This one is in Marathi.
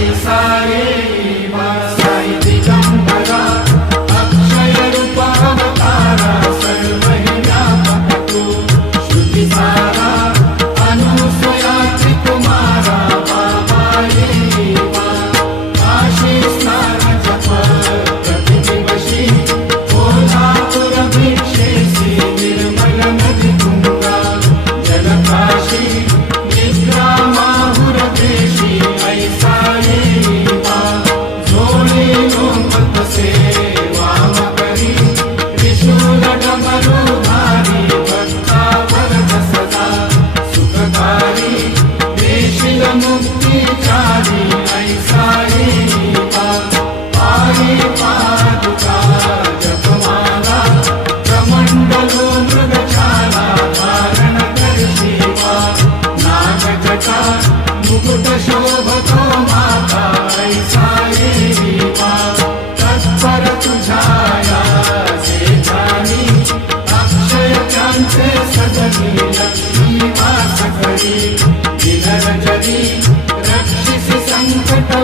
ऐसा येवा साई दिगंबरा अक्षय रूप अवतारा सर्व व्यापक तू श्रुतिसारा अनुसयाची कुमारा बाबा येवा काशी स्नान जप प्रतिदिवशी कोल्हापुर भिक्षेसी निर्मल नदी तुंगा जलकाशी निद्रा माहुर देशी ऐसा येवा झोळे लोकसे वाम करी त्रिशूल डमरुधारी भक्ता वरद सदा सुखकारी देशील मुक्तिचारी ऐसा येवा पायी पादुका जपमाला प्रमंडलो मृगछाला धारण करशिवा नागजटा मुकुट शोभतो माता ऐसा येवा तत्पर तुझाया सेठानी अक्षय चांचे सजनी लक्ष्मी वास करी दिनरजनी रक्षिसी संकट